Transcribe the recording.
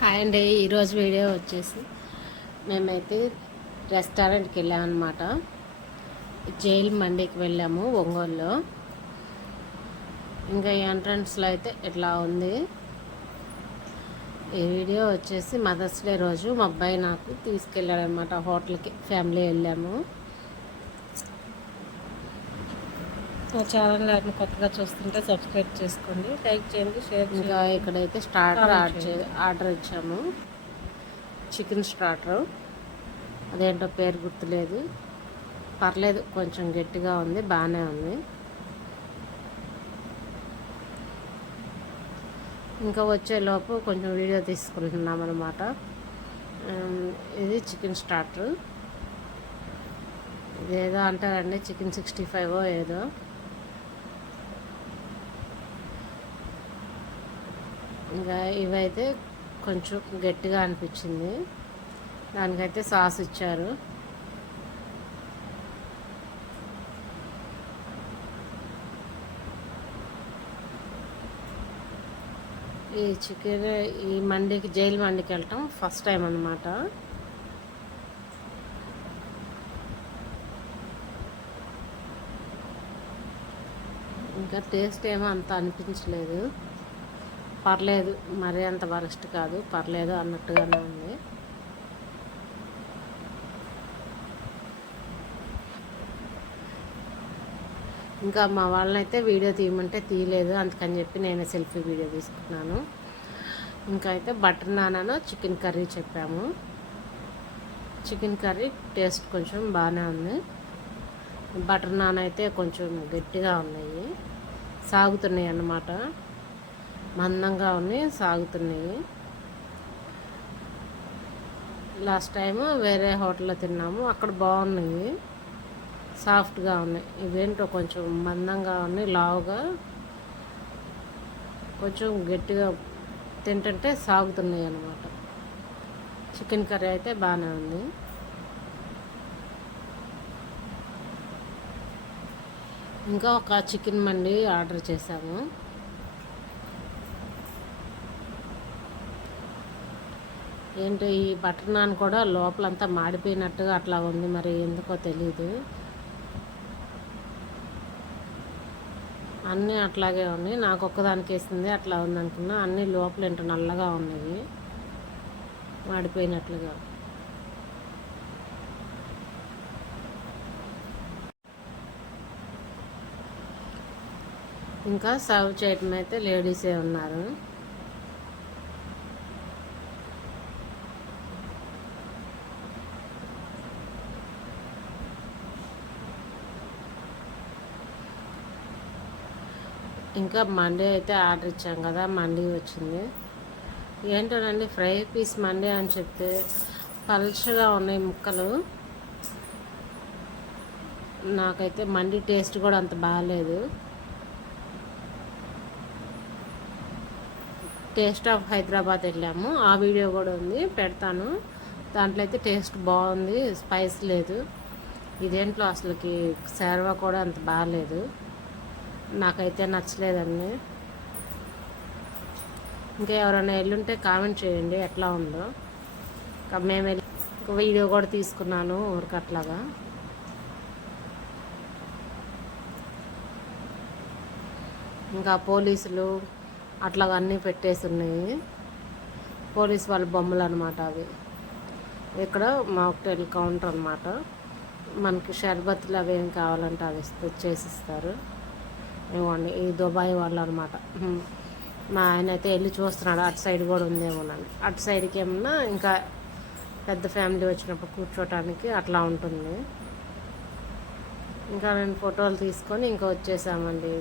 Hi అండి ఈరోజు video వచ్చేసి మేమైతే రెస్టారెంట్కి వెళ్ళామన్నమాట. జైల్ మండీకి వెళ్ళాము ఒంగోలులో. ఇంకా ఎంట్రన్స్లో అయితే ఇట్లా ఉంది. ఈ వీడియో వచ్చేసి మదర్స్ డే రోజు మా అబ్బాయి నాకు తీసుకెళ్ళాడనమాట హోటల్కి ఫ్యామిలీ వెళ్ళాము. మా ఛానల్ కొత్తగా చూస్తుంటే సబ్స్క్రైబ్ చేసుకోండి. లైక్ చేయండి షేర్ ఇంకా చేయండి. ఇక్కడైతే స్టార్టర్ ఆర్డర్ ఆర్డర్ ఇచ్చాము. చికెన్ స్టార్టర్ అదేంటో పేరు గుర్తులేదు. పర్లేదు కొంచెం గట్టిగా ఉంది బాగానే ఉంది. ఇంకా వచ్చేలోపు కొంచెం వీడియో తీసుకుంటున్నాం అనమాట ఇది చికెన్ స్టార్టర్ ఇదేదో అంటారండి చికెన్ సిక్స్టీ ఫైవ్ ఏదో. ఇంకా ఇవైతే కొంచెం గట్టిగా అనిపించింది. దానికైతే సాస్ ఇచ్చారు. ఈ చికెన్ ఈ మండికి జైలు మండికి వెళ్ళటం ఫస్ట్ టైం అనమాట ఇంకా టేస్ట్ ఏమో అంత అనిపించలేదు. పర్లేదు మరీ అంత వరస్ట్ కాదు పర్లేదు అన్నట్టుగానే ఉంది. ఇంకా మా వాళ్ళనైతే వీడియో తీయమంటే తీయలేదు అందుకని చెప్పి నేను సెల్ఫీ వీడియో తీసుకున్నాను. ఇంకా అయితే బటర్ నానాను చికెన్ కర్రీ చెప్పాము. చికెన్ కర్రీ టేస్ట్ కొంచెం బాగానే ఉంది. బటర్ నాన్ అయితే కొంచెం గట్టిగా ఉన్నాయి. సాగుతున్నాయి అన్నమాట మందంగా ఉన్నాయి సాగుతున్నాయి. లాస్ట్ టైము వేరే హోటల్లో తిన్నాము అక్కడ బాగున్నాయి. సాఫ్ట్గా ఉన్నాయి. ఇవేంటో కొంచెం మందంగా ఉన్నాయి లావుగా. కొంచెం గట్టిగా తింటుంటే సాగుతున్నాయి అన్నమాట. చికెన్ కర్రీ అయితే బాగానే ఉంది. ఇంకా ఒక చికెన్ మండి ఆర్డర్ చేశాము. ఏంటో ఈ బటర్ నాన్ కూడా లోపలంతా మాడిపోయినట్టుగా అట్లా ఉంది మరి ఎందుకో తెలీదు. అన్నీ అట్లాగే ఉన్నాయి. నాకు ఒక్కదానికి వేసింది అట్లా ఉంది అనుకున్నా అన్నీ లోపల ఏంటో నల్లగా ఉన్నాయి మాడిపోయినట్లుగా. ఇంకా సర్వ్ చేయటం అయితే లేడీసే ఉన్నారు. ఇంకా మండే అయితే ఆర్డర్ ఇచ్చాం కదా మండీ వచ్చింది. ఏంటోనండి ఫ్రై పీస్ మండే అని చెప్తే పలుచగా ఉన్నాయి ముక్కలు. నాకైతే మండి టేస్ట్ కూడా అంత బాగాలేదు టేస్ట్ ఆఫ్ హైదరాబాద్ వెళ్ళాము. ఆ వీడియో కూడా ఉంది పెడతాను. దాంట్లో అయితే టేస్ట్ బాగుంది స్పైస్ లేదు. ఇదేంట్లో అసలుకి సేర్వ కూడా అంత బాగాలేదు నాకైతే నచ్చలేదండి. ఇంకా ఎవరైనా వెళ్ళుంటే కామెంట్ చేయండి ఎట్లా ఉందో. ఇంకా మేము వెళ్ళి ఇంకా వీడియో కూడా తీసుకున్నాను ఊరికి అట్లాగా. ఇంకా పోలీసులు అట్లా అన్నీ పెట్టేసి ఉన్నాయి పోలీస్ వాళ్ళ బొమ్మలు అనమాట అవి. ఇక్కడ మాక్టైల్ కౌంటర్ అనమాట మనకి షర్బత్లు అవి ఏం కావాలంటే అవి చేసిస్తారు ఇవ్వండి. ఈ దుబాయ్ వాళ్ళు అనమాట మా ఆయన అయితే వెళ్ళి చూస్తున్నాడు. అటు సైడ్ కూడా ఉందేమోనని అటు సైడ్కి ఏమన్నా ఇంకా పెద్ద ఫ్యామిలీ వచ్చినప్పుడు కూర్చోటానికి అట్లా ఉంటుంది. ఇంకా నేను ఫోటోలు తీసుకొని ఇంకా వచ్చేసామండి.